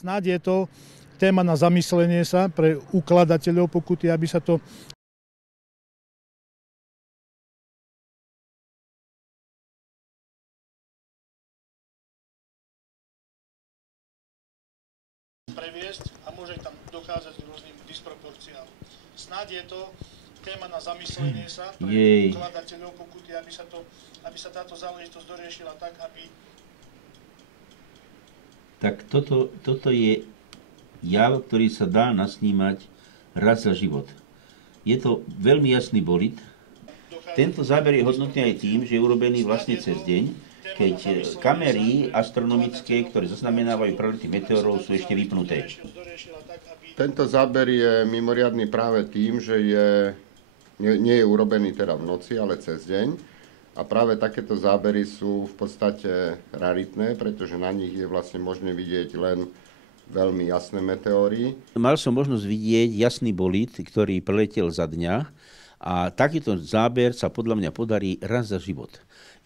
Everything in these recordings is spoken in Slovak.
Snáď je to téma na zamyslenie sa pre ukladateľov pokuty, aby sa to previesť a môže tam dokázať rôznym disproporciám. Snáď je to téma na zamyslenie sa pre ukladateľov pokuty, aby sa táto záležitosť doriešila tak, aby... Tak toto je jav, ktorý sa dá nasnímať raz za život. Je to veľmi jasný bolid. Tento záber je hodnotný aj tým, že je urobený vlastne cez deň, keď kamery astronomické, ktoré zaznamenávajú prelety meteorov, sú ešte vypnuté. Tento záber je mimoriadny práve tým, že nie je urobený teda v noci, ale cez deň. A práve takéto zábery sú v podstate raritné, pretože na nich je vlastne možné vidieť len veľmi jasné meteóry. Mal som možnosť vidieť jasný bolid, ktorý preletel za dňa a takýto záber sa podľa mňa podarí raz za život.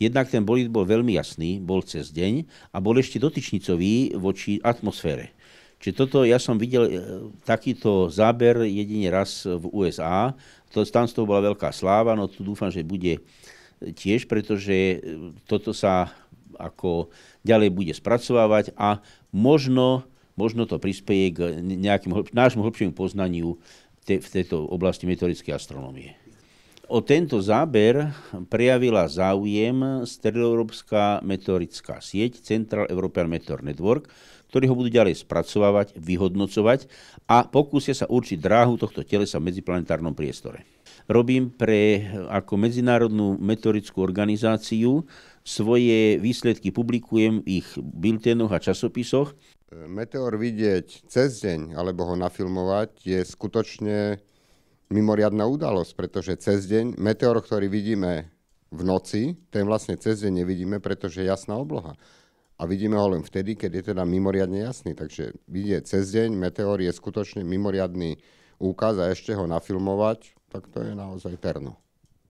Jednak ten bolid bol veľmi jasný, bol cez deň a bol ešte dotyčnicový voči atmosfére. Čiže toto ja som videl takýto záber jedine raz v USA. Tam z toho bola veľká sláva, no tu dúfam, že bude tiež, pretože toto sa ako ďalej bude spracovávať a možno to prispieje k nášmu hlbšiemu poznaniu v tejto oblasti meteorickej astronómie. O tento záber prejavila záujem Stredoeurópska meteorická sieť Central European Meteor Network, ktorí ho budú ďalej spracovávať, vyhodnocovať a pokúsia sa určiť dráhu tohto telesa v medziplanetárnom priestore. Robím ako medzinárodnú meteorickú organizáciu, svoje výsledky publikujem v ich bilténoch a časopisoch. Meteor vidieť cez deň alebo ho nafilmovať je skutočne mimoriadna udalosť, pretože cez deň meteor, ktorý vidíme v noci, ten vlastne cez deň nevidíme, pretože je jasná obloha. A vidíme ho len vtedy, keď je teda mimoriadne jasný. Takže vidieť cez deň meteor je skutočne mimoriadny úkaz a ešte ho nafilmovať, tak to je naozaj terno.